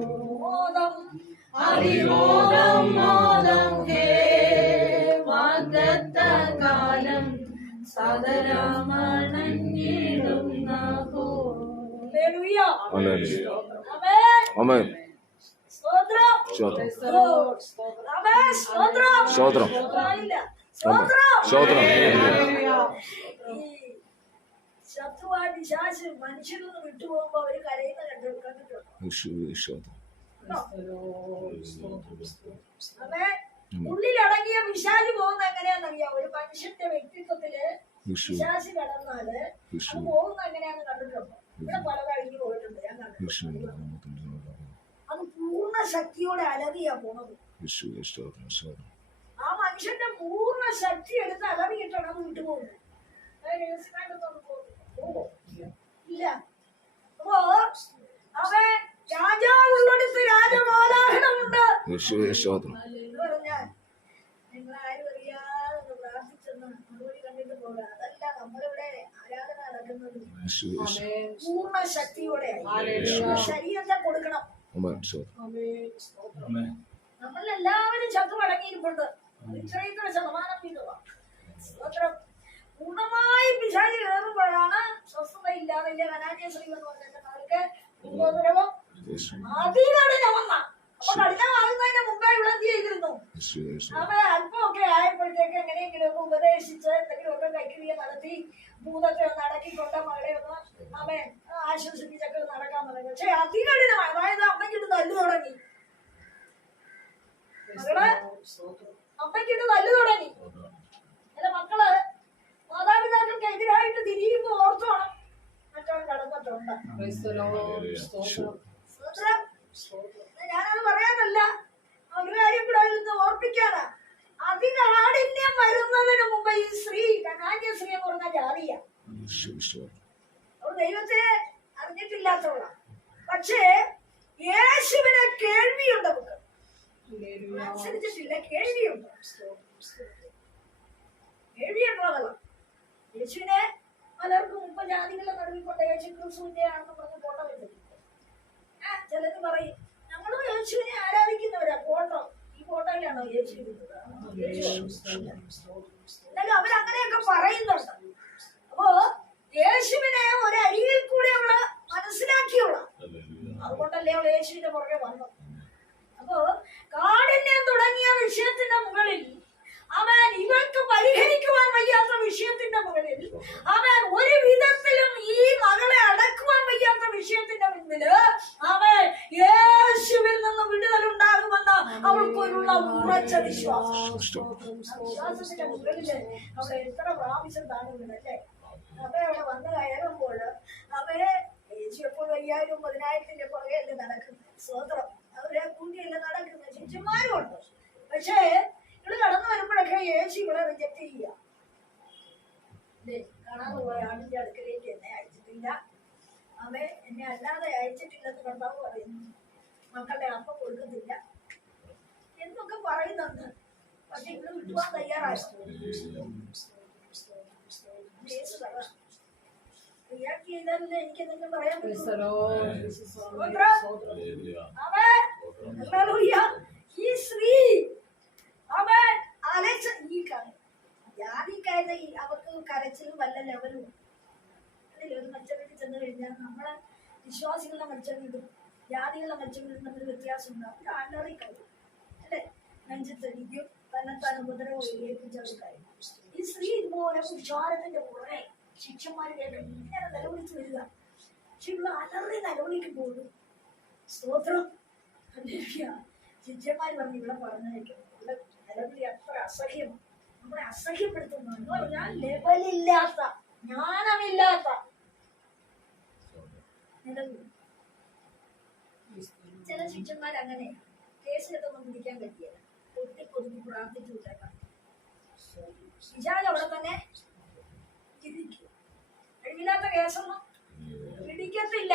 മോദം അറിവോദം മോദം ഹേ വാഗ്ദത്ത കാലം സദരമണഞ്ഞിടുന്ന hallelujah hallelujah. ആമേൻ ആമേൻ സ്തോത്രം സ്തോത്രം ആമേൻ സ്തോത്രം സ്തോത്രം ആയില്ല. ആമേൻ സ്തോത്രം സ്തോത്രം ഈ ശത്രുവായ പിശാച് മനുഷ്യരിൽ നിന്ന് വിട്ടുപോകുമ്പോ അവർ കരയുന്ന കണ്ടു കണ്ടിട്ടുണ്ടോ ഉള്ളിലടങ്ങിയ പിശാച് പോകുന്ന എങ്ങനെയാണെന്നറിയാം ഒരു മനുഷ്യന്റെ വ്യക്തിത്വത്തിൽ പിശാച് കടന്നാൽ അത് പോകുന്ന എങ്ങനെയാന്ന് കണ്ടിട്ടുണ്ട്? ഇവിടെ പല കഴിഞ്ഞു പോയിട്ടുണ്ട് ഞാൻ കണ്ടിട്ടുണ്ട്. അത് പൂർണ ശക്തിയോടെ അലറിയാ പോണത്. ആ മനുഷ്യന്റെ പൂർണ ശക്തി എടുത്ത് അലറി കിട്ടണം വിട്ടുപോകുന്നത്. പോകുമോ ഇല്ല. അപ്പോ അവൻ രാജാവുള്ളിടത്ത് രാജമാലാഹനമുണ്ട് അറിയാതെ പ്രാർത്ഥിച്ചെന്ന് മറുപടി കണ്ടിട്ട് പോകാം അതല്ല നമ്മളിവിടെ ആരാധന നടക്കുന്നത് യേശുവേ സ്തോത്രം. പൂർണ ശക്തിയോടെ ശരീരത്തെ കൊടുക്കണം. നമ്മളെല്ലാവരും ചത്തു അടങ്ങിയിരിപ്പുണ്ട് ഇത്രയും ഇത്ര ശതമാനം വീതമാ സ്തോത്രം. പൂർണമായി പിശാചി കയറുമ്പോഴാണ് സ്വസ്ഥത ഇല്ലാതെ ഇല്ല. കനാന്യ ശ്രീ എന്ന് പറഞ്ഞിട്ടുണ്ട് അവർക്ക് ഉപദ്രവം അതികഠിനമെന്ന അപ്പൊ കഠിനമാകുന്നതിന് മുമ്പേ ഇവിടെ എന്ത് ചെയ്തിരുന്നു? അവ അല്പമൊക്കെ ആയപ്പോഴത്തേക്ക് എങ്ങനെയെങ്കിലുമൊക്കെ ഉപദേശിച്ച് എന്തെങ്കിലുമൊക്കെ കൈക്രിയ നടത്തി ഭൂതത്തെ ഒന്ന് അടക്കിക്കൊണ്ട് മകളെ ഒന്ന് അവൻ ആശ്വസിപ്പിച്ചൊക്കെ നടക്കാൻ തുടങ്ങി. പക്ഷെ അതികഠിനമായി അതായത് അമ്മയ്ക്കിട്ട് തല്ലു തുടങ്ങി. മകൾ അമ്മയ്ക്കിട്ട് തല്ലു തുടങ്ങി. എതിരായിട്ട് തിരിയുമ്പോ ഓർത്തോണം. മറ്റവൻ കടന്നിട്ടുണ്ട്. സ്വതന്ത്രം ഞാനത് പറയാനല്ല. ഒരു കാര്യം കൂടെ നിന്ന് ഓർപ്പിക്കാനാ. അതികാഠിന്യം വരുന്നതിന് മുമ്പ് ഈ സ്ത്രീ കനാന്യ സ്ത്രീ എന്ന് പറഞ്ഞ ജാതിയ. ദൈവത്തെ അറിഞ്ഞിട്ടില്ലാത്തവളാ. പക്ഷേ യേശുവിനെ കേൾവിയുണ്ട് നമുക്ക് അനുസരിച്ചിട്ടില്ല. കേൾവിയുണ്ട്. കേൾവിയുള്ളതല്ല യേശുവിനെ പലർക്കും മുമ്പ് ജാതികളെ നടുവിൽ കൊണ്ട് യേശു ക്രിസ്തുവിന്റെ ആണെന്ന് പറഞ്ഞ് ഫോട്ടോ വെച്ചിട്ടുണ്ട് ആ ചിലത് പറയും ഞങ്ങളും യേശുവിനെ ആരാധിക്കുന്നവരാ? ഫോട്ടോ ഈ ഫോട്ടോയിലാണോ യേശു ഇരുന്നത്? എന്നാലും അവരങ്ങനെയൊക്കെ പറയുന്നുണ്ട് അപ്പോ യേശുവിനെ ഒരു അരികിൽ കൂടി അവൾ മനസ്സിലാക്കിയോളാം അതുകൊണ്ടല്ലേ അവൾ യേശുവിന്റെ പുറകെ വന്നത് അപ്പോ കാഠിന്യം തുടങ്ങിയ വിഷയത്തിന്റെ മുകളിൽ അവൻ ഇവർക്ക് പരിഹരിക്കുവാൻ വയ്യാത്ത വിഷയത്തിന്റെ മുകളിൽ അവൻ ഒരു വിധത്തിലും ഈ മകളെ അടക്കുവാൻ വയ്യാത്ത വിഷയത്തിന്റെ മുന്നിൽ അവൻ യേശുവിൽ നിന്ന് വിടുതലുണ്ടാകുമെന്ന് അവൾക്കൊരുള്ള ഉറച്ച വിശ്വാസം സ്തോത്രം ആ വിശ്വാസത്തിന്റെ മുകളിൽ അവിടെ എത്ര പ്രാവശ്യം താങ്ങുന്നുണ്ടല്ലേ അവ അവിടെ വന്ന് കയറുമ്പോൾ അവർ ചിലപ്പോൾ അയ്യായിരം പതിനായിരത്തിന്റെ പുറകെയല്ലേ നടക്കുന്നത്? സ്വതന്ത്രം. അവരെ കൂട്ടിയല്ല നടക്കുന്നത്? ശിഷ്യന്മാരും ഉണ്ട്. പക്ഷേ ഇവിടെ കടന്നു വരുമ്പോഴൊക്കെ യേശു ഇവിടെ റിജക്ട് ചെയ്യുക. കാണാതെ പോയ ആണിന്റെ അടുക്കലേക്ക് എന്നെ അയച്ചിട്ടില്ല. അവ എന്നെ അല്ലാതെ അയച്ചിട്ടില്ലെന്ന് കർത്താവ് പറയുന്നു. മക്കളുടെ അപ്പ കൊടുക്കത്തില്ല എന്നൊക്കെ പറയുന്നുണ്ട്. പക്ഷെ ഇവിടെ വിട്ടുപോകാൻ തയ്യാറായിരുന്നു ഈ സ്ത്രീ അവൻ അലച്ച ഈ ക- ജാതിക്കാരുടെ ഈ അവർക്ക് കരച്ചിലും വല്ല ലെവലും അതിൽ ഒരു മത്സരത്തിൽ ചെന്ന് കഴിഞ്ഞാൽ നമ്മളെ വിശ്വാസികളുടെ മത്സരം ജാതികളുടെ മത്സരം തമ്മിൽ വ്യത്യാസമുണ്ട് അവർ അലറി കഴിയും അല്ലെ നെഞ്ചത്തടിക്കും തന്നെത്താൻ ഉപദ്രവം ഏൽപ്പിച്ചവർക്കായി ഈ സ്ത്രീ ഇതുപോലെ വിചാരത്തിന്റെ പുറമെ ശിക്ഷന്മാർ കേട്ട് ഇങ്ങനെ നിലവിളിച്ചു വരിക. പക്ഷെ ഇവിടെ അലറി നിലവിളിക്കുമ്പോഴും സ്തോത്രം. ശിഷ്യന്മാർ പറഞ്ഞു ഇവിടെ പറഞ്ഞേക്കും ഇവിടെ നിലവിളി അത്ര അസഹ്യം. നമ്മളെ അസഹ്യപ്പെടുത്തുന്നു. എന്ന് പറഞ്ഞാൽ ലെവലില്ലാത്ത ജ്ഞാനമില്ലാത്ത നിലവിളി. ചില ശിഷ്യന്മാർ അങ്ങനെ ഒന്നും പിടിക്കാൻ പറ്റിയില്ല. പൊട്ടി പൊതുക്കി പ്രാർത്ഥിച്ചു വിട്ടേക്കാം വിചാരം അവിടെ തന്നെ കഴിവില്ലാത്ത കേസൊന്നും പിടിക്കത്തില്ല.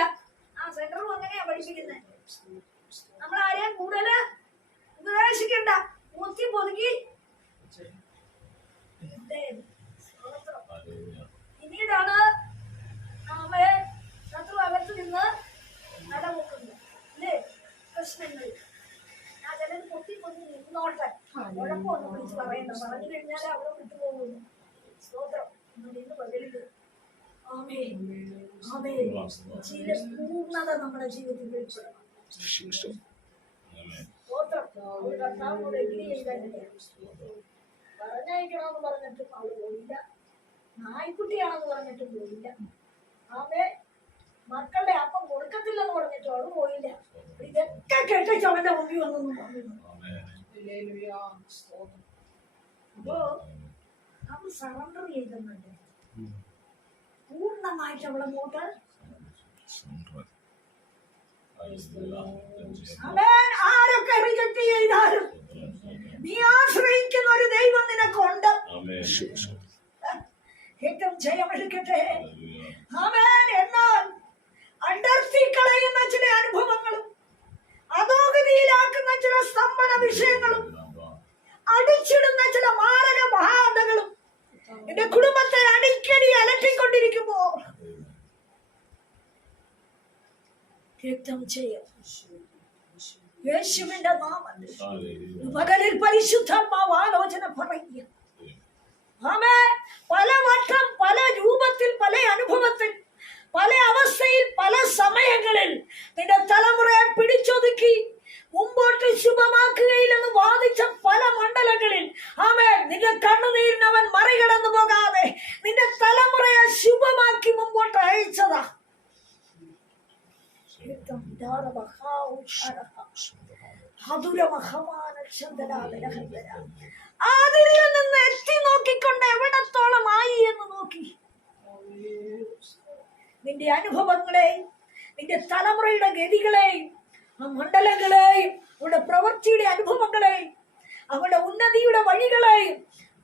ആ സെന്ററും അങ്ങനെയാ പഠിപ്പിക്കുന്നത് നമ്മൾ ആരെയും ഉപദേശിക്കണ്ട. മുത്തി പൊതുക്കി. പിന്നീടാണ് നമ്മെ ശത്രു അകത്ത് നിന്ന് നടമുക്കുന്നത് അല്ലേ പ്രശ്നങ്ങൾ. പൊത്തി നിന്നോട്ടെ കുഴപ്പമൊന്നും വിളിച്ച് പറയണ്ട. പറഞ്ഞു കഴിഞ്ഞാൽ അവിടെ വിട്ടുപോകുന്നു സ്തോത്രം. ഇന്ന് പകലിൽ. ആമേ ആമേ ചില പൂർണത നമ്മുടെ ജീവിതത്തിൽ വെളിപ്പെടണം. സ്തോത്രം. ഒരു കർത്താവിനോട് ചെയ്തല്ലേ പറഞ്ഞയക്കണമെന്ന് പറഞ്ഞിട്ടും അവൾ പോയില്ല. നായ്ക്കുട്ടിയാണെന്ന് പറഞ്ഞിട്ടും പോയില്ല. ആമേ മക്കളുടെ അപ്പം കൊടുക്കത്തില്ലെന്ന് പറഞ്ഞിട്ടും അവൾ പോയില്ല. ഇതൊക്കെ കേട്ടിട്ട് അവന്റെ മുമ്പിൽ വന്നു പറഞ്ഞു. അപ്പോ നമ്മൾ സറണ്ടർ ചെയ്തെന്നുണ്ട് പൂർണമായിട്ട് അവളെ അങ്ങോട്ട് അവൻ ആരൊക്കെ റിജക്ട് ചെയ്താലും നീ ആശ്രയിക്കുന്ന ഒരു ദൈവം നിനക്കുണ്ട്. ഏറ്റവും ജയമെടുക്കട്ടെ. അവൻ എന്നാൽ അണ്ടർത്തി കളയുന്ന ചില അനുഭവങ്ങളും അധോഗതിയിലാക്കുന്ന ചില സ്തംഭന വിഷയങ്ങളും അടിച്ചിടുന്ന ചില മാരക മഹാന്തകളും എന്റെ കുടുംബത്തെ അടിക്കടി അലട്ടിക്കൊണ്ടിരിക്കുമ്പോ രക്തം ചെയ്യാം. യേശുവിന്റെ നാമത്തിൽ പകലിൽ പരിശുദ്ധമാവ് ആലോചന പറയുക. ആമേ പല വട്ടം പല രൂപത്തിൽ പല അനുഭവത്തിൽ പല അവസ്ഥയിൽ പല സമയങ്ങളിൽ നിന്റെ തലമുറയെ പിടിച്ചൊതുക്കി മുമ്പോട്ട് ശുഭമാക്കുകയില്ലെന്ന് വാദിച്ച പല മണ്ഡലങ്ങളിൽ. ആമേ നിന്റെ കണ്ണുനീരിന് അവൻ മറികടന്നു പോകാതെ നിന്റെ തലമുറയെ ശുഭമാക്കി മുമ്പോട്ട് അയച്ചതാ. നിന്ന് എത്തി നോക്കിക്കൊണ്ട് എവിടത്തോളം ആയി എന്ന് നോക്കി. നിന്റെ അനുഭവങ്ങളെയും നിന്റെ തലമുറയുടെ ഗതികളെയും മണ്ഡലങ്ങളെയും അവരുടെ പ്രവൃത്തിയുടെ അനുഭവങ്ങളെയും അവരുടെ ഉന്നതിയുടെ വഴികളെയും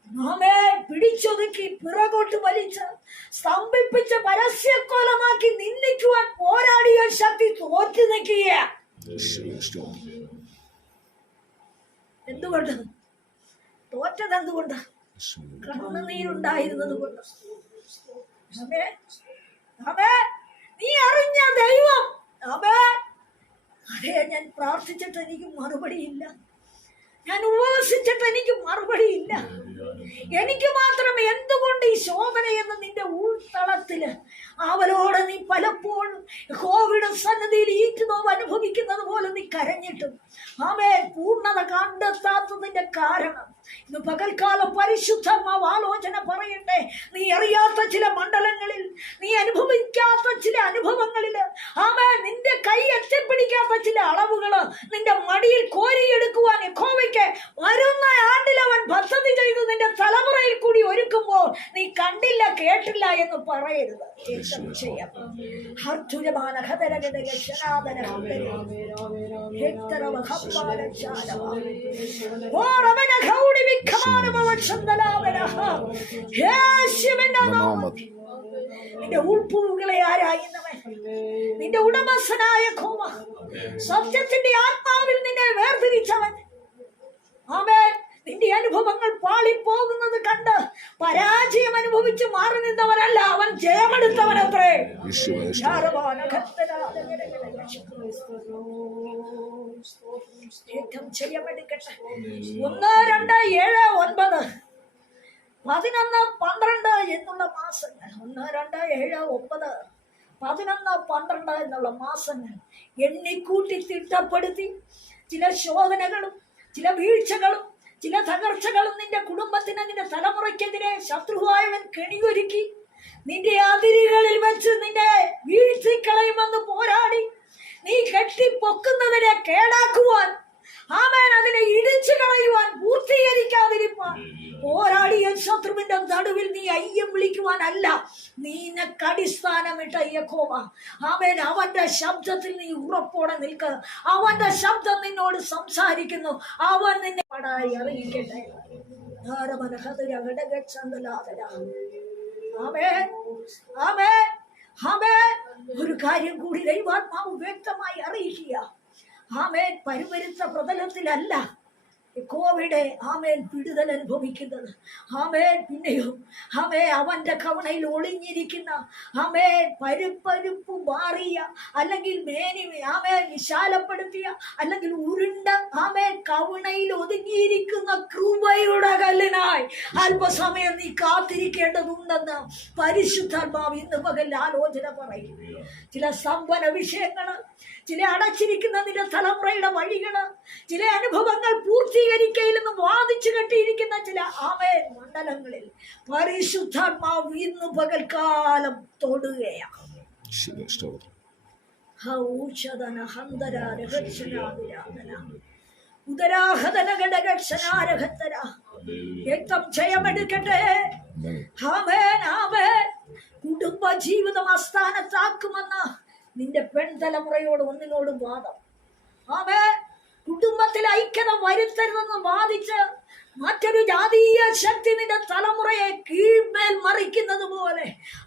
നാമേ പിടിച്ചൊതുക്കി പിറകോട്ട് വലിച്ച് സ്തംഭിപ്പിച്ച് പരസ്യക്കോലമാക്കി നിന്ദിക്കുവാൻ പോരാടിയ ശക്തി തോറ്റു നിൽക്കുക. എന്തുകൊണ്ട്? തോറ്റത് എന്തുകൊണ്ട്? കണ്ണുനീരുണ്ടായിരുന്നത് കൊണ്ട്. നീ അറിഞ്ഞ ദൈവം അമേ അതെ ഞാൻ പ്രാർത്ഥിച്ചിട്ട് എനിക്ക് മറുപടിയില്ല. ഞാൻ ഉപവസിച്ചിട്ട് എനിക്ക് മറുപടിയില്ല എനിക്ക് മാത്രം എന്തുകൊണ്ട് ഈ ശോധന എന്ന് നിന്റെ ഉൾത്തളത്തിൽ അവരോട് നീ പലപ്പോഴും കോവിഡ് സന്നദ്ധിയിൽ ഈറ്റുനോവ് അനുഭവിക്കുന്നത് പോലെ നീ കരഞ്ഞിട്ടും ആമേ പൂർണത കണ്ടെത്താത്തതിന്റെ കാരണം. ഇന്ന് പകൽക്കാലം പരിശുദ്ധമാവ് ആലോചന പറയട്ടെ. നീ അറിയാത്ത ചില മണ്ഡലങ്ങളിൽ നീ അനുഭവിക്കാത്ത ചില അനുഭവങ്ങളിൽ ആമേ നിന്റെ കൈ എത്തിപ്പിടിക്കാത്ത ചില അളവുകൾ നിന്റെ മടിയിൽ കോരിയെടുക്കുവാൻ കോവയ്ക്ക് വരുന്ന ആണ്ടിൽ അവൻ പദ്ധതി ചെയ്തു നിന്റെ തലമുറയിൽ കൂടി ഒരുക്കുമ്പോൾ നീ കണ്ടില്ല കേട്ടില്ല എന്ന് പറയരുത്. ചെയ്യാം. നിന്റെ ഉൾപ്പുകളെ ആരായുന്നവൻ. നിന്റെ ഉടമസ്ഥനായ കോമ സത്യത്തിന്റെ ആത്മാവിൽ നിന്നെ വേർതിരിച്ചവൻ. ആമേൻ. നിന്റെ അനുഭവങ്ങൾ പാളിപ്പോകുന്നത് കണ്ട് പരാജയം അനുഭവിച്ച് മാറി നിന്നവരല്ല അവൻ ജയമെടുത്തവനത്രേ. ഒന്ന് രണ്ട് ഏഴ് ഒൻപത്. പതിനൊന്ന് പന്ത്രണ്ട് എന്നുള്ള മാസങ്ങൾ. ഒന്ന് രണ്ട് ഏഴ് ഒമ്പത് പതിനൊന്ന് പന്ത്രണ്ട് എന്നുള്ള മാസങ്ങൾ എണ്ണിക്കൂട്ടി തിട്ടപ്പെടുത്തി. ചില ശോധനകളും ചില വീഴ്ചകളും ചില തകർച്ചകളും നിന്റെ കുടുംബത്തിന് നിന്റെ തലമുറയ്ക്കെതിരെ ശത്രുവായവൻ കെണിയൊരുക്കി. നിന്റെ അതിരുകളിൽ വെച്ച് നിന്നെ വീഴ്ത്തിക്കളയുമെന്ന് പോരാടി. നീ കെട്ടിപ്പൊക്കുന്നവരെ കേടാക്കുവാൻ ആമേൻ. അതിനെ ഇടിച്ചു കളയുവാൻ പൂർത്തീകരിക്കാതിരിപ്പാൻ പോരാടിയ ശത്രുവിന്റെ നടുവിൽ നീ അയ്യം വിളിക്കുവാനല്ല. നീ നിനക്ക് അടിസ്ഥാനമിട്ട യഹോവ. ആമേൻ. അവന്റെ ശബ്ദത്തിൽ നീ ഉറപ്പോടെ നിൽക്ക്. അവന്റെ ശബ്ദം നിന്നോട് സംസാരിക്കുന്നു. അവൻ നിന്നെ പടായി അറിയിക്കട്ടെ. ഒരു കാര്യം കൂടി ദൈവാത്മാവ് വ്യക്തമായി അറിയിക്കുക. ആമേൻ. പരിപരിച്ച പ്രതലത്തിലല്ല. കോവിഡ് ആമേൽ വിടുതൽ അനുഭവിക്കുന്നത്. ആമേൻ പിന്നെയും ആമേ അവന്റെ കവണയിൽ ഒളിഞ്ഞിരിക്കുന്ന ആമേൻ പരുപ്പരുപ്പ് മാറിയ അല്ലെങ്കിൽ മേനി ആമേൻ വിശാലപ്പെടുത്തിയ അല്ലെങ്കിൽ ഉരുണ്ട ആമേൻ കവണയിൽ ഒതുങ്ങിയിരിക്കുന്ന കൃപയുടെ കല്ലിനായി അല്പസമയം നീ കാത്തിരിക്കേണ്ടതുണ്ടെന്ന് പരിശുദ്ധാത്മാവ് ഇന്ന് പകൽ ആലോചന പറയും. ചില സമ്പന്ന വിഷയങ്ങൾ ചില അടച്ചിരിക്കുന്ന നിന്റെ തലമുറയുടെ വഴികൾ ചില അനുഭവങ്ങൾ പൂർത്തീകരിക്കയില്ലെന്ന് വാദിച്ചു കെട്ടിയിരിക്കുന്ന ചില ആമേൻ മണ്ഡലങ്ങളിൽ പരിശുദ്ധാത്മാവ് ഇന്ന് പകൽക്കാലം തൊടുകയാണ്. രക്തം ജയമെടുക്കട്ടെ. ആമേൻ ആമേൻ. കുടുംബ ജീവിതം അസ്ഥാനത്താക്കുമെന്ന് നിന്റെ പെൺതലമുറയോട് ഒന്നിനോടും വാദം. ആമേൻ. കുടുംബത്തിൽ ഐക്യത വരുത്തരുതെന്ന് വാദിച്ച് മറ്റൊരു ജാതീയ ശക്തി നിന്റെ തലമുറയെ കീഴ്മേൽ മറിക്കുന്നത് പോലെ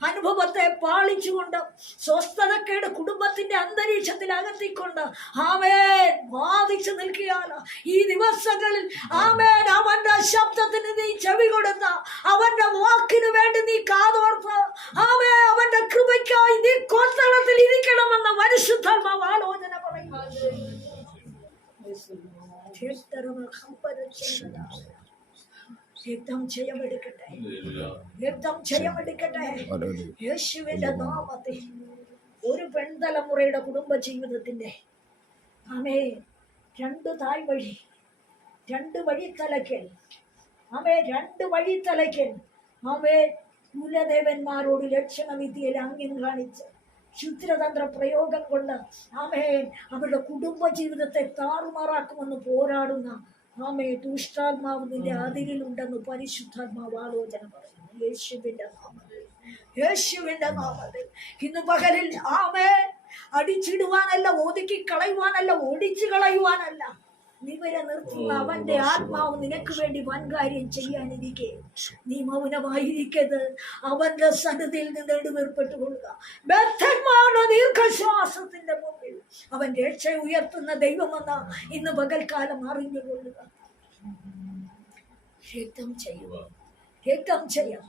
അനുഭവത്തെ പാളിച്ചുകൊണ്ട് സ്വസ്ഥതക്കേട് കുടുംബത്തിന്റെ അന്തരീക്ഷത്തിൽ അകത്തിക്കൊണ്ട് ആമേൻ വാദിച്ചു നിൽക്കുകയാണ്. ഈ ദിവസങ്ങളിൽ ആമേൻ അവന്റെ ശബ്ദത്തിന് നീ ചെവി കൊടുത്ത അവന്റെ വാക്കിനു വേണ്ടി നീ കാതോർത്ത് ആമേ അവന്റെ കൃപയ്ക്കായി നീ കൊത്തളത്തിൽ ഇരിക്കണമെന്ന പരിശുദ്ധാത്മാവ് ആലോചന പറയുന്നത് രക്തം ജയമെടുക്കട്ടെ യുദ്ധം ജയമെടുക്കട്ടെ ഹല്ലേലൂയ. യേശുവിന്റെ നാമത്തിൽ ഒരു പെൺതലമുറയുടെ കുടുംബ ജീവിതത്തിന്റെ ആമേ രണ്ട് തായ് വഴി രണ്ട് വഴിത്തലയ്ക്കൽ. ആമേ രണ്ട് വഴിത്തലയ്ക്കൽ. ആമേ കുലദേവന്മാരോട് ലക്ഷണവിദ്യയിൽ അംഗ്യം കാണിച്ച് ക്ഷുദ്രതന്ത്ര പ്രയോഗം കൊണ്ട് ആമേൻ അവരുടെ കുടുംബ ജീവിതത്തെ താറുമാറാക്കുമെന്ന് പോരാടുന്ന ആമേ ദുഷ്ടാത്മാവ് നിന്റെ അതിരിലുണ്ടെന്ന് പരിശുദ്ധാത്മാവ് ആലോചന പറയുന്നു. യേശുവിന്റെ നാമത്തിൽ യേശുവിന്റെ നാമത്തിൽ. ഇന്ന് പകലിൽ ആമേ അടിച്ചിടുവാനല്ല ഒതുക്കി കളയുവാനല്ല ഓടിച്ചു കളയുവാനല്ല നിവരെ നിർത്തുന്ന അവന്റെ ആത്മാവ് നിനക്ക് വേണ്ടി വൻകാര്യം ചെയ്യാനിരിക്കെ. നീ മൗനമായിരിക്കരുത്. അവന്റെ സന്നദ്ധിയിൽ നിന്ന് എടുവേർപ്പെട്ടുകൊള്ളുക ബദ്ധന്മാരുടെ ദീർഘശ്വാസത്തിന്റെ മുമ്പിൽ അവൻ രക്ഷ ഉയർത്തുന്ന ദൈവമെന്ന ഇന്ന് പകൽക്കാലം അറിഞ്ഞുകൊള്ളുക. രക്തം ചെയ്യുക രക്തം ചെയ്യാം.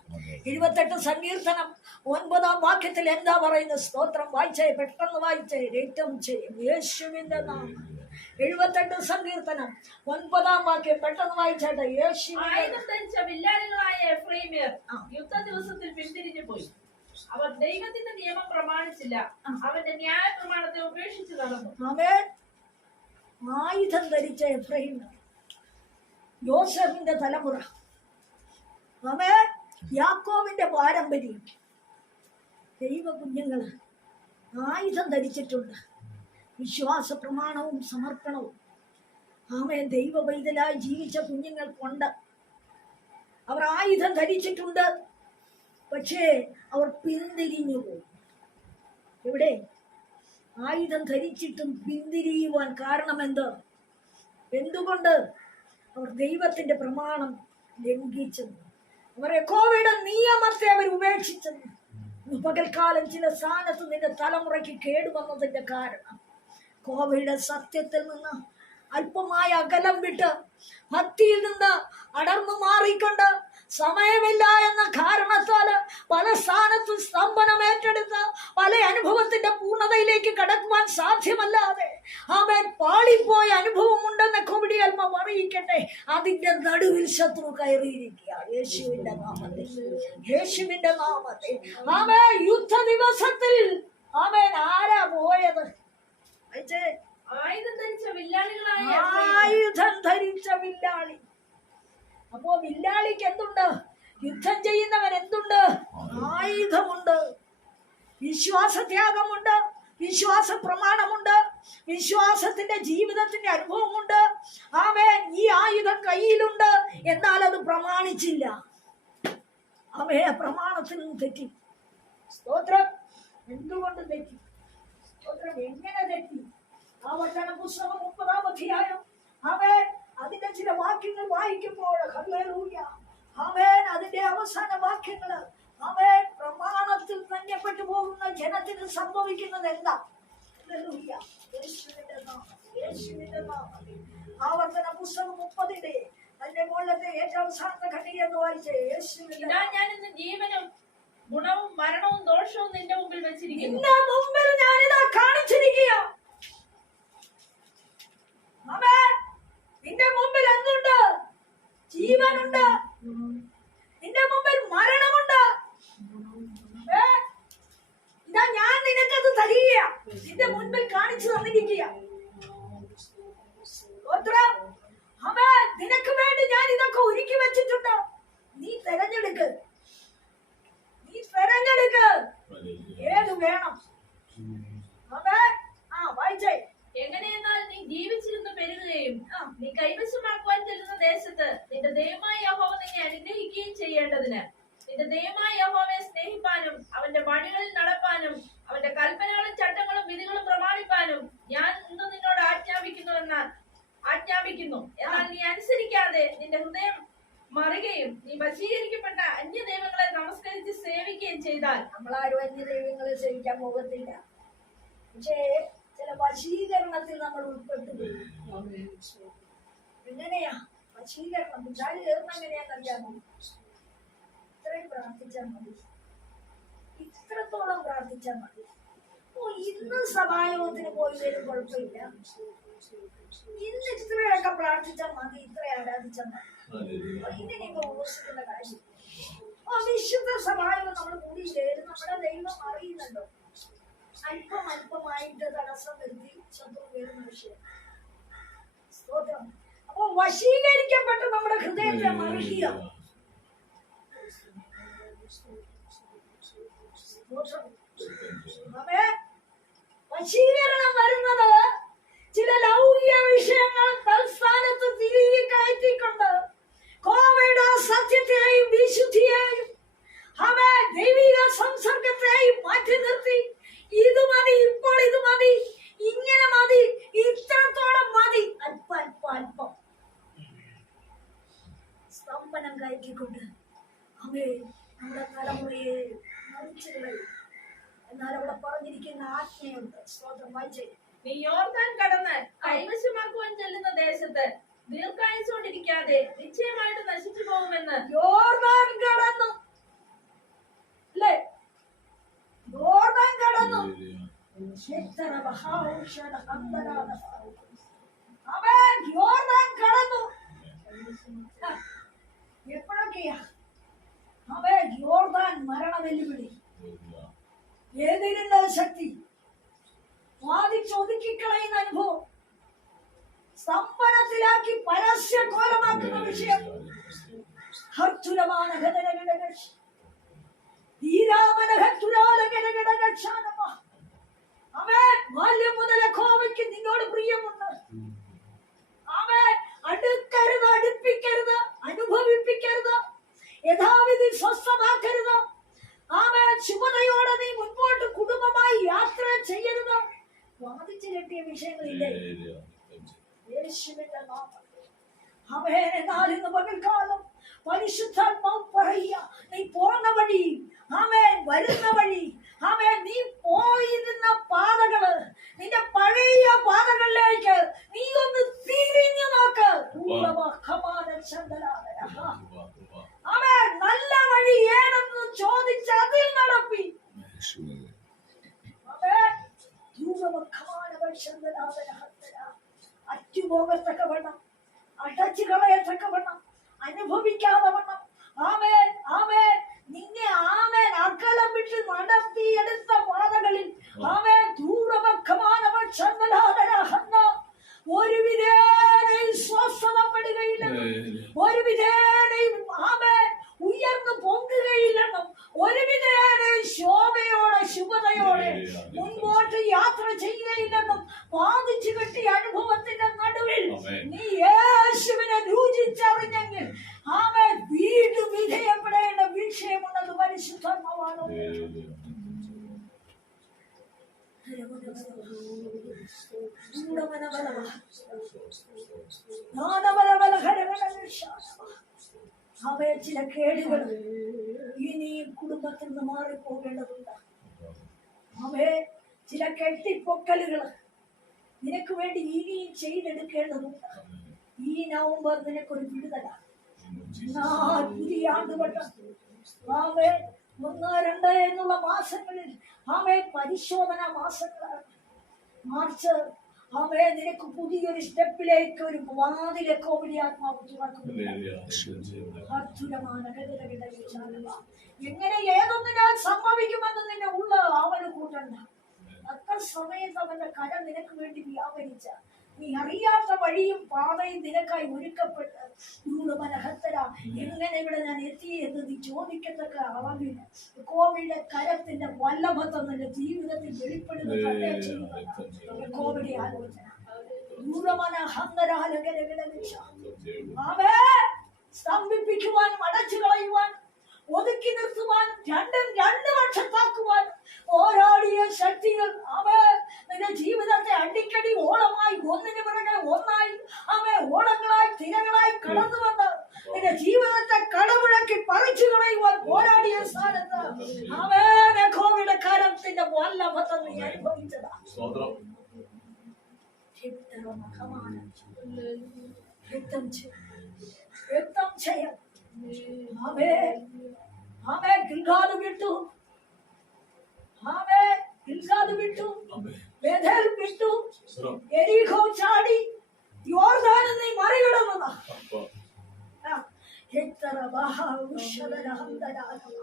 ഇരുപത്തെട്ട് സങ്കീർത്തനം ഒൻപതാം വാക്യത്തിൽ എന്താ പറയുന്നത്? സ്തോത്രം വായിച്ചേ പെട്ടെന്ന് വായിച്ചേ. രക്തം ചെയ്യും. യേശുവിന്റെ നാമം. എഴുപത്തെട്ട് സങ്കീർത്തനം. ഒൻപതാം വാക്യം പെട്ടെന്ന് വായിച്ചേട്ടെ. യേശുവിന്റെ ആയുധം ധരിച്ച വില്ലാളികളായ എഫ്രൈമിയർ യുദ്ധ ദിവസത്തിൽ പിന്തിരിഞ്ഞു പോയി. അവർ ദൈവത്തിന്റെ നിയമം പ്രമാണിച്ചില്ല. അവന്റെ ന്യായ പ്രമാണത്തെ ഉപേക്ഷിച്ചു നടന്നു. ആമേൻ ആയുധം ധരിച്ച എഫ്രൈം യോസഫിന്റെ തലമുറ. ആമേൻ യാക്കോവിന്റെ പാരമ്പര്യം. ദൈവ കുഞ്ഞുങ്ങൾ ആയുധം ധരിച്ചിട്ടുണ്ട്. വിശ്വാസ പ്രമാണവും സമർപ്പണവും. ആമേ ദൈവ പൈതലായി ജീവിച്ച കുഞ്ഞുങ്ങൾക്കുണ്ട് അവർ ആയുധം ധരിച്ചിട്ടുണ്ട്. പക്ഷേ അവർ പിന്തിരിഞ്ഞു പോകും എവിടെ? ആയുധം ധരിച്ചിട്ടും പിന്തിരിയുവാൻ കാരണം എന്ത് എന്തുകൊണ്ട്? അവർ ദൈവത്തിന്റെ പ്രമാണം ലംഘിച്ചത് അവർ കോവിഡ് നിയമത്തെ അവർ ഉപേക്ഷിച്ചത് പകൽക്കാലം ചില സ്ഥാനത്ത് നിന്റെ തലമുറയ്ക്ക് കേടുവന്നതിന്റെ കാരണം കോവയുടെ സത്യത്തിൽ നിന്ന് അല്പമായ അകലം വിട്ട് ഭക്തിയിൽ നിന്ന് അടർന്നു മാറിക്കൊണ്ട് സമയമില്ല എന്ന കാരണത്താൽ പല സ്ഥാനത്തും സ്തംഭനം ഏറ്റെടുത്ത് പല അനുഭവത്തിന്റെ പൂർണതയിലേക്ക് കടക്കുവാൻ സാധ്യമല്ലാതെ അവൻ പാളിപ്പോയ അനുഭവം ഉണ്ടെന്ന് കോവിഡി അല്പം അറിയിക്കട്ടെ. അതിന്റെ നടുവിൽ ശത്രു കയറിയിരിക്കുക യേശുവിന്റെ നാമത്തിൽ. യേശുവിന്റെ നാമത്തിൽ. അവൻ യുദ്ധ ദിവസത്തിൽ അവൻ ആരാ പോയത്? ആയുധം ധരിച്ച വില്ലാളികളായ ആയുധം ധരിച്ച വില്ലാളി. അപ്പോ വില്ലാളിക്ക് എന്തുണ്ട്? യുദ്ധം ചെയ്യുന്നവൻ എന്തുണ്ട്? ആയുധമുണ്ട്. വിശ്വാസത്യാഗമുണ്ട്. വിശ്വാസ പ്രമാണമുണ്ട് വിശ്വാസത്തിന്റെ ജീവിതത്തിന്റെ അനുഭവമുണ്ട്. ആമേൻ ഈ ആയുധം കയ്യിലുണ്ട്. എന്നാൽ അത് പ്രമാണിച്ചില്ല. അവയെ പ്രമാണത്തിൽ നിന്ന് തെറ്റി. സ്തോത്രം. എന്തുകൊണ്ട് തെറ്റി? സ്തോത്രം എങ്ങനെ തെറ്റി? ആ വചന പുസ്തകം മുപ്പതാം അധ്യായം. അവൻ അതിന്റെ ചില വാക്യങ്ങൾ വായിക്കുമ്പോൾ അവൻ അതിന്റെ അവസാന വാക്യങ്ങൾ. അവൻ പ്രമാണത്തിൽ ധന്യപ്പെട്ടു പോകുന്ന ജനത്തിന് സംഭവിക്കുന്നത് എന്താ? ആവർത്തന പുസ്തകം മുപ്പതിന്റെ അതിന്റെ മുകളിലത്തെ ഏറ്റവും അവസാനത്തെ ഘടിക എന്ന് വായിച്ചേ യേശുവിന്റെ ഞാൻ ഇന്ന് ജീവനും ഗുണവും മരണവും ദോഷവും നിന്റെ മുമ്പിൽ വെച്ചിരിക്കുന്നു. മുമ്പിൽ ഞാനിതാ കാണിച്ചിരിക്കുക. നിന്റെ മുമ്പിൽ എന്തുണ്ട്? ജീവനുണ്ട് നിന്റെ മുമ്പിൽ മരണമുണ്ട് ഏ? ഇതാ ഞാൻ നിനക്കത് തരിക നിന്റെ മുൻപിൽ കാണിച്ചു തന്നിരിക്കുക സ്തോത്രം. ആമേൻ. നിനക്ക് വേണ്ടി ഞാൻ ഇതൊക്കെ ഒരുക്കി വെച്ചിട്ടുണ്ട് നീ തെരഞ്ഞെടുക്ക് നീ തെരഞ്ഞെടുക്ക് ഏത് വേണം ആമേൻ. ആ വായിച്ചേ എങ്ങനെയെന്നാൽ നീ ജീവിച്ചിരുന്ന് പെരുകുകയും നീ കൈവശമാക്കുവാൻ ചെല്ലുന്ന ദേശത്ത് നിന്റെ ദൈവമായ യഹോവ നിന്നെ അനുഗ്രഹിക്കുകയും ചെയ്യേണ്ടതിന് നിന്റെ ദൈവമായ യഹോവയെ സ്നേഹിപ്പാനും അവന്റെ വഴികളിൽ നടപ്പാനും അവന്റെ കൽപ്പനകളും ചട്ടങ്ങളും വിധികളും പ്രമാണിപ്പാനും ഞാൻ ഇന്ന് നിന്നോട് ആജ്ഞാപിക്കുന്നുവെന്ന് ആജ്ഞാപിക്കുന്നു എന്നാൽ നീ അനുസരിക്കാതെ നിന്റെ ഹൃദയം മറികയും നീ വശീകരിക്കപ്പെട്ട അന്യ ദൈവങ്ങളെ നമസ്കരിച്ച് സേവിക്കുകയും ചെയ്താൽ നമ്മളാരും അന്യ ദൈവങ്ങളെ സേവിക്കാൻ പോകത്തില്ല പക്ഷേ ചില വശീകരണത്തിൽ നമ്മൾ ഉൾപ്പെട്ടു. എങ്ങനെയാ? വശീകരണം. പിതാവ് കയറുന്ന എങ്ങനെയാണെന്നറിയാമോ? ഇത്രയും പ്രാർത്ഥിച്ചാൽ മതി. ഇത്രത്തോളം പ്രാർത്ഥിച്ചാൽ മതി. ഓ ഇന്ന് സഭായോഗത്തിന് പോയി വരും കുഴപ്പമില്ല. ഇന്ന് ഇത്രയൊക്കെ പ്രാർത്ഥിച്ചാൽ മതി ഇത്ര ആരാധിച്ചാൽ മതി. ഇങ്ങനെയൊക്കെ ഉപസിക്കുന്ന കാര്യം. ഓ വിശുദ്ധ സഭായോഗം നമ്മൾ കൂടി ചേരും. നമ്മുടെ ദൈവം അറിയുന്നുണ്ടോ? അല്പം അല്പമായിട്ട് തടസ്സം വരുത്തി ശത്രു വരുന്ന വിഷയം സ്തോത്രം. അപ്പൊ വശീകരിക്കപ്പെട്ട് നമ്മുടെ ഹൃദയത്തെ മറിക്കുക. വശീകരണം വരുന്നത് ചില ലൗകിക വിഷയങ്ങൾ തൽസ്ഥാനത്ത് തിരികെ കയറ്റിക്കൊണ്ട് കോവയുടെ സത്യത്തെയും വിശുദ്ധിയെയും അവൻ ദൈവിക സംസർഗത്തെയും മാറ്റി നിർത്തി ഇത് മതി ഇപ്പോൾ ഇത് മതി ഇങ്ങനെ മതി ഇത്രത്തോളം മതി അല്പ അല്പ അല്പം സ്തംഭനം കയറ്റിക്കൊണ്ട് അവേ നമ്മുടെ തലമുറയെ മറിച്ചു കളയും എന്നാൽ അവിടെ പറഞ്ഞിരിക്കുന്ന ആജ്ഞയുണ്ട് സ്തോത്രം വായിച്ചേ നീ യോർദാൻ കടന്ന് കൈവശമാക്കുവാൻ ചെല്ലുന്ന ദേശത്ത് ദീർഘായുസോണ്ടിരിക്കാതെ നിശ്ചയമായിട്ട് നശിച്ചു പോകുമെന്ന് യോർദാൻ കടന്നു അല്ലേ യോർദാൻ കടന്നു എത്ര മഹാഔഷധ അന്തരാധ അവൻ യോർദാൻ കടന്നു ആ, എപ്പോഴൊക്കെയാ അവൻ യോർദാൻ മരണ വെല്ലുവിളി. ഏതിരുന്ന ശക്തി? വാദിച്ചൊതുക്കിക്കളയുന്ന അനുഭവം. സ്തംഭനത്തിലാക്കി പരസ്യ കോലമാക്കുന്ന വിഷയം. അവൻ ബാല്യം നിന്നോട് പ്രിയമുണ്ട്. അവൻ അടുക്കരുത് അടുപ്പിക്കരുത് അനുഭവിപ്പിക്കരുത് യഥാവിധി സ്വസ്ഥമാക്കരുത് അവൻ ചുമതയോടെ നീ മുൻപോട്ട് കുടുംബമായി യാത്ര ചെയ്യരുത്. വാദിച്ചു കെട്ടിയ വിഷയങ്ങളില്ലേ? യേശുവിന്റെ നാമത്തിൽ. അവൻ എന്നാൽ ഇന്ന് പകൽക്കാലം പരിശുദ്ധാത്മാവ് പറയുക നീ പോന്ന വഴി അവൻ വരുന്ന വഴി അവൻ നീ പോയിരുന്ന പാതകൾ നിന്റെ പഴയ പാതകളിലേക്ക് നീ ഒന്ന് തിരിഞ്ഞു നോക്ക് ഉള്ളവ ഖമാന ചന്ദനാദര. അവൻ നല്ല വഴി ഏതെന്ന് ചോദിച്ച് അതിൽ നടപ്പി അവൻ ധൂപവ ഖമാന ചന്ദനാദര ഹസ്തന. അറ്റുപോകത്തക്കവണ്ണം അടച്ചു കളയത്തക്കവണ്ണം അനുഭവിക്കാതെ വണ്ണം ആമേൻ ആമേൻ നിന്നെ ആമേൻ അകലം വിട്ട് നടത്തിയെടുത്ത പാതകളിൽ ആമേൻ ദൂരമക്കമാനവ ചന്ദനാദരഹന്ന ഒരു വിധേനയും സ്വസ്ഥതപ്പെടുകയില്ല ഒരു വിധേനയും ആമേൻ ഉയർന്നു പൊങ്ങുകയില്ലെന്നും ഒരു വിധേനയും ശോഭയോടെ ശുഭതയോടെ മുൻപോട്ട് യാത്ര ചെയ്യുകയില്ലെന്നും വാദിച്ചു കിട്ടിയ അനുഭവത്തിന്റെ നടുവിൽ നീ യേശുവിനെ രുചിച്ചറിഞ്ഞെങ്കിൽ അവൻ വീണ്ടും വിധേയപ്പെടേണ്ട വിഷയമുള്ളത് പരിശുദ്ധമാണോ അവയെ ചില കേടുകൾ ഇനി കുടുംബത്തിൽ നിന്ന് മാറിപ്പോകേണ്ടതുണ്ട് അവയെ ചില കെട്ടിപ്പൊക്കലുകൾ നിനക്ക് വേണ്ടി ഇനിയും ചെയ്തെടുക്കേണ്ടതുണ്ട് ഈ നവംബർ നിനക്കൊരു വിടുതല പുതിയ ആണ്ടുവട്ടം ആമേ ഒന്ന് രണ്ട് എന്നുള്ള മാസങ്ങളിൽ ആമേ പരിശോധന മാസങ്ങളാണ്. മാർച്ച് ആമേ നിനക്ക് പുതിയൊരു സ്റ്റെപ്പിലേക്ക് ഒരു വാതിലൊക്കെ കോവിഡി ആത്മാവ് തുറക്കുന്നു. എങ്ങനെ ഏതൊന്നിനാൽ സംഭവിക്കുമെന്ന് നിന്നെ ഉള്ള അവന് കൂട്ടണ്ട അത്ര സമയത്ത് അവന്റെ കരം നിനക്ക് വേണ്ടി വ്യാപരിച്ച നീ അറിയാത്ത വഴിയും പാതയും നിനക്കായി ഒരുക്കപ്പെട്ട് മനഹത്തര എങ്ങനെ ഇവിടെ ഞാൻ എത്തി എന്ന് നീ ചോദിക്കത്തക്ക അളവിന്? കോവിഡ് കരത്തിന്റെ വല്ലഭത്വം നിന്റെ ജീവിതത്തിൽ വെളിപ്പെടുന്ന തന്നെ ചെയ്യുന്നതാണ്. കോവിഡ് ആലോചന. ഹന്തരാലകരകരവിശ അടച്ചു കളയുവാൻ ഒതുക്കി നിർത്തുവാൻ രണ്ടും രണ്ട് പക്ഷത്താക്കുവാൻ പോരാടിയ ശക്തികൾ. അവ നിന്റെ ജീവിതത്തെ അടിക്കടി ഓളമായി ഒന്നിനു പിറകെ ഒന്നായി അവ ഓളങ്ങളായി തിരകളായി കടന്നു വന്ന് നിന്റെ ജീവിതത്തെ കടമുഴക്കി പറിച്ചു കളയുവാൻ പോരാടിയ സ്ഥാനത്ത് അവനെ കോവിഡ് കരത്തിന്റെ വല്ലഭത്വം നീ അനുഭവിച്ചതാ. രക്തം ചെയ്യും. ചെയ്യാം. ആമേ ആമേ ആമേ ഗിൽഗാദ് വിട്ടു. ബേഥേൽ വിട്ടു. എരീഹോ ചാടി. യോർദാനം നീ മറികടന്നതാ. ആ, എത്ര മഹാഉഷധരഹന്തരാഗമ.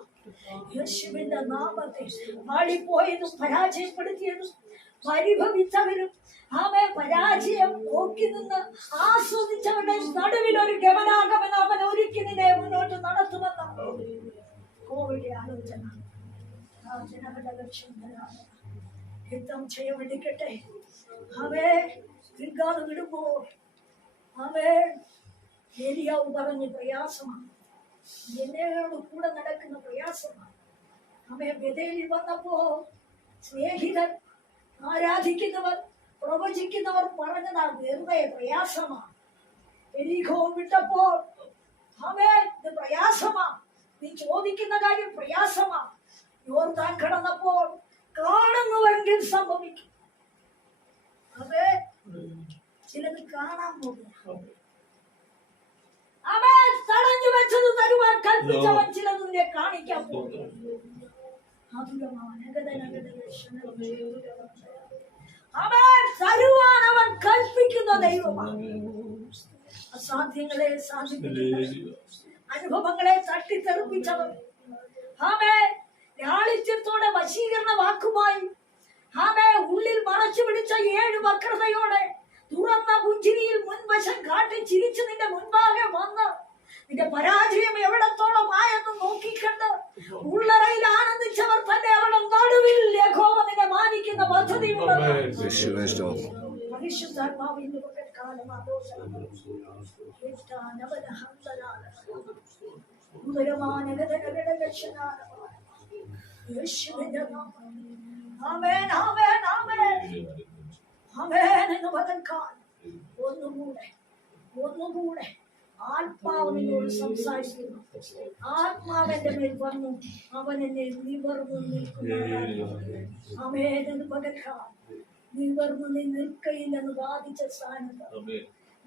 യേശുവിന്റെ നാമത്തെ പാടിപ്പോയതും പരാജയപ്പെടുത്തിയതും പരിഭവിച്ചവരും അവൻ പരാജയം നോക്കി നിന്ന് ആസ്വദിച്ചവരുടെ നടുവിൽ ഒരു ഗമനാഗമനം അവൻ ഒരുക്കി നിന്നെ മുന്നോട്ട് നടത്തുമെന്ന കോവിഡ് ആലോചന ജനങ്ങളുടെ ലക്ഷ്യങ്ങളാണ് യുദ്ധം ചെയ്യപ്പെടിക്കട്ടെ അവേ പിൽക്കാലം വിടുമ്പോൾ അവേ ഏരിയാവ് പറഞ്ഞ് പ്രയാസമാണ്. എന്നോട് കൂടെ നടക്കുന്ന പ്രയാസമാണ്. അവയെ ഗതയിൽ വന്നപ്പോ സ്നേഹിതർ ആരാധിക്കുന്നവർ പ്രവചിക്കുന്നവർ പറഞ്ഞതാ വെറുതെ പ്രയാസമാണ്. എരിഹോ വിട്ടപ്പോൾ അവേ ഇത് പ്രയാസമാ നീ ചോദിക്കുന്ന കാര്യം പ്രയാസമാണ്. യോർദാൻ കടന്നപ്പോൾ കാണുന്നുവെങ്കിൽ സംഭവിക്കും. അതെ ചിലത് കാണാൻ പോകുന്നു. അവൻ തടഞ്ഞു വെച്ചത് തരുവാൻ കൽപ്പിച്ചവൻ ചിലത് നിന്നെ കാണിക്കാൻ പോകുന്നു. അവൻ തരുവാൻ അവൻ കൽപ്പിക്കുന്ന ദൈവമാണ്. അസാധ്യങ്ങളെ സാധിപ്പിക്കുന്ന അനുഭവങ്ങളെ തട്ടിത്തെറിപ്പിച്ചവർ. ആമേ ലാളിത്യത്തോടെ വശീകരണ വാക്കുമായി. ആമേ ഉള്ളിൽ മറച്ചു പിടിച്ച ഏഴ് വക്രതയോടെ തുറന്ന പുഞ്ചിരിയിൽ മുൻവശം കാട്ടി ചിരിച്ചു നിന്റെ മുൻപാകെ വന്ന് നിന്റെ പരാജയം എവിടത്തോളം ആയെന്ന് നോക്കിക്കണ്ട്. ഉള്ളറയിൽ ആനന്ദിച്ചവർ തന്നെ അവളുടെ നടുവിൽ യഹോവ നിന്നെ മാനിക്കുന്ന സ്തോത്രം. പരിശുദ്ധാത്മാവിന്റെ എന്ന് പകൽക്കാലം ഒന്നുകൂടെ ഒന്നുകൂടെ ആത്മാവ് നിന്നോട് സംസാരിക്കുന്നു. ആത്മാവന്റെ മേൽ വന്നു. അവൻ എന്നെ നിവർന്നു നിൽക്കുന്നു. ആമേൻ എന്ന് പകൽക്കാലം നിവർന്നു നീ നിൽക്കയില്ലെന്ന് വാദിച്ച സ്ഥാനത്ത്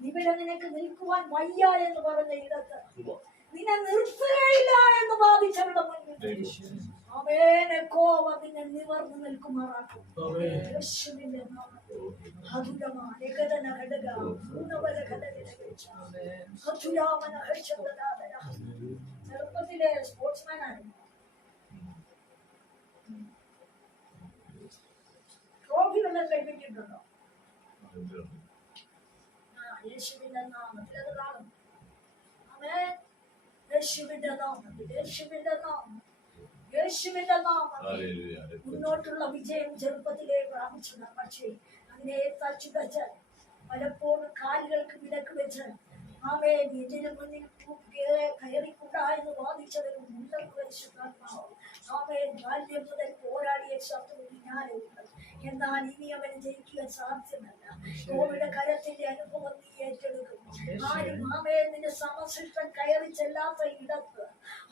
ഇവിടെ നിനക്ക് നിൽക്കുവാൻ വയ്യ എന്ന് പറഞ്ഞ ഇടത്ത്. നിന്നെ നിർത്തുകയില്ല എന്ന് വാദിച്ചവരുടെ മുന്നിൽ. അവനെ കോവ നിന്നെ നിവർന്നു നിൽക്കുമാറാക്കും. ഘടക. ചെറുപ്പത്തിലെ സ്പോർട്സ്മാൻ ആയിരുന്നു. ട്രോഫി വല്ലതും കഴിപ്പിച്ചിട്ടുണ്ടോ ആ, യേശുവിന്റെ നാമത്തിൽ അത് കാണും ആമേൻ. യേശുവിന്റെ നാമത്തിൽ യേശുവിന്റെ നാമം യേശുവിന്റെ നാമത്തിൽ മുന്നോട്ടുള്ള വിജയം ചെറുപ്പത്തിലേ പ്രാപിച്ചത് പക്ഷേ അതിനെ തച്ചുടച്ച് പലപ്പോഴും കാലുകൾക്ക് വിലക്ക് വെച്ച് ആമേ വീട്ടിന് മുന്നിൽ കയറിക്കൂടാ എന്ന് വാദിച്ചവരും ഉണ്ടെന്ന് പരിശുദ്ധാത്മാവ് ആമേ ബാല്യം മുതൽ പോരാടിയ ശത്രു ഞാനുണ്ട് എന്നാൽ ഇനി അവൻ ജയിക്കുക സാധ്യമല്ല. കോവിഡ് കരത്തിന്റെ അനുഭവം നീ ഏറ്റെടുക്കും. ആരും ആമേ നിന്റെ സമസൃഷ്ടം കയറി ചെല്ലാത്ത ഇടത്ത്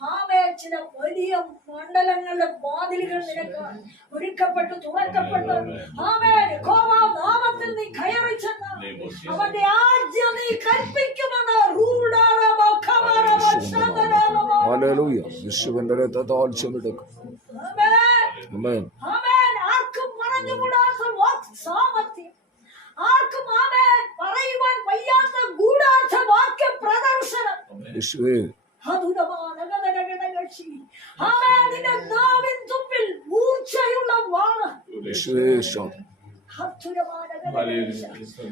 ആമേ ചില വലിയ മണ്ഡലങ്ങളുടെ വാതിലുകൾ നിനക്ക് ഒരുക്കപ്പെട്ട് തുറക്കപ്പെട്ട്. ആമേ നാമത്തിൽ നീ കയറി ചെന്ന അവന്റെ ആജ്ഞ നീ കൽപ്പിക്കുമെന്ന് യേശുവിന്റെ രക്തത്താൽ ചുമടുക്കും ആമേൻ. ആമേൻ. ഗഗനഗണകക്ഷി.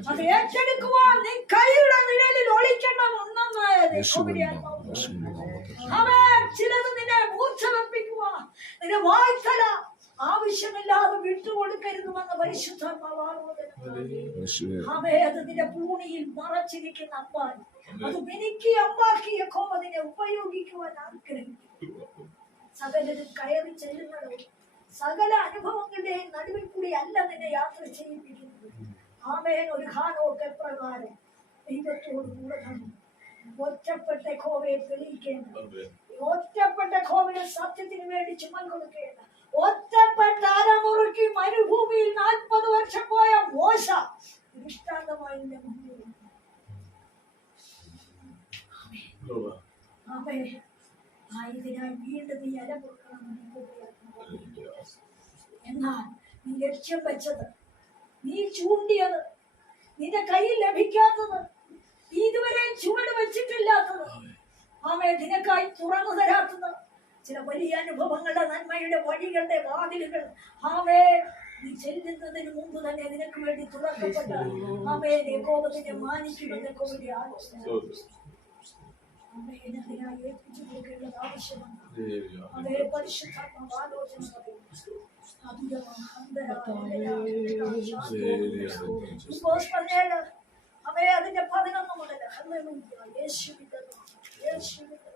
അത് ഏറ്റെടുക്കുവാൻ നീ കൈയുടെ നിഴലിൽ ഒളിക്കേണ്ട അവൻ ചിലത് നിന്നെ മൂർച്ച വെപ്പിക്കുവാൻ നിന്റെ വായ്ത്തല ആവശ്യമില്ലാതെ വിട്ടുകൊടുക്കരുതുമെന്ന് പരിശുദ്ധാത്മാവാണ് യേശുവേ അവേ അത് നിന്റെ ഭൂമിയിൽ മറച്ചിരിക്കുന്ന അമ്പാൻ അത് മിനുക്കി അമ്പാക്കിയ കോമതിനെ ഉപയോഗിക്കുവാൻ ആഗ്രഹിക്കുന്നു. സകലരും കയറി ചെല്ലുന്നതോ സകല അനുഭവങ്ങളുടെ നടുവിൽ കൂടി അല്ല നിന്നെ യാത്ര ചെയ്യിപ്പിക്കുന്നത്. ആമേൻ ഒരു ഹാനോക്ക് പ്രകാരം ദൈവത്തോട് കൂടെ നടന്നു. ഒറ്റപ്പെട്ട കോവയെ തെളിയിക്കേണ്ട. ഒറ്റപ്പെട്ട കോവയുടെ സത്യത്തിന് വേണ്ടി ചുമൽ കൊടുക്കേണ്ട. ഒറ്റപ്പെട്ട അരമുറുക്കി മരുഭൂമിയിൽ നാൽപ്പത് വർഷം പോയ മോശ ദൃഷ്ടാന്തമായി മുന്നിൽ ആമേ. ആയതിനാൽ വീണ്ടും നീ അലമുറുക്കണമെന്ന് യഹോവയാകുന്നു. എന്നാൽ നീ ലക്ഷ്യം വെച്ചത് നീ ചൂണ്ടിയത് നിന്റെ കയ്യിൽ ലഭിക്കാത്തത് നീ ഇതുവരെ ചുവട് വെച്ചിട്ടില്ലാത്തത് ആമേ നിനക്കായി തുറന്നു തരാത്തത് ചില വലിയ അനുഭവങ്ങളുടെ നന്മയുടെ വഴികളുടെ വാതിലുകൾ ആമേ നീ ചെല്ലുന്നതിന് മുമ്പ് തന്നെ നിനക്ക് വേണ്ടി തുറക്കപ്പെട്ട ആമേ യഹോവത്തിനെ മാനിക്കുമെന്ന് കോവിഡ് ആലോചന അവയെ അതിന്റെ പതിനൊന്ന് മുതൽ ഹല്ലേലൂയ. യേശുവിന്റെ നാമം, യേശുവിന്റെ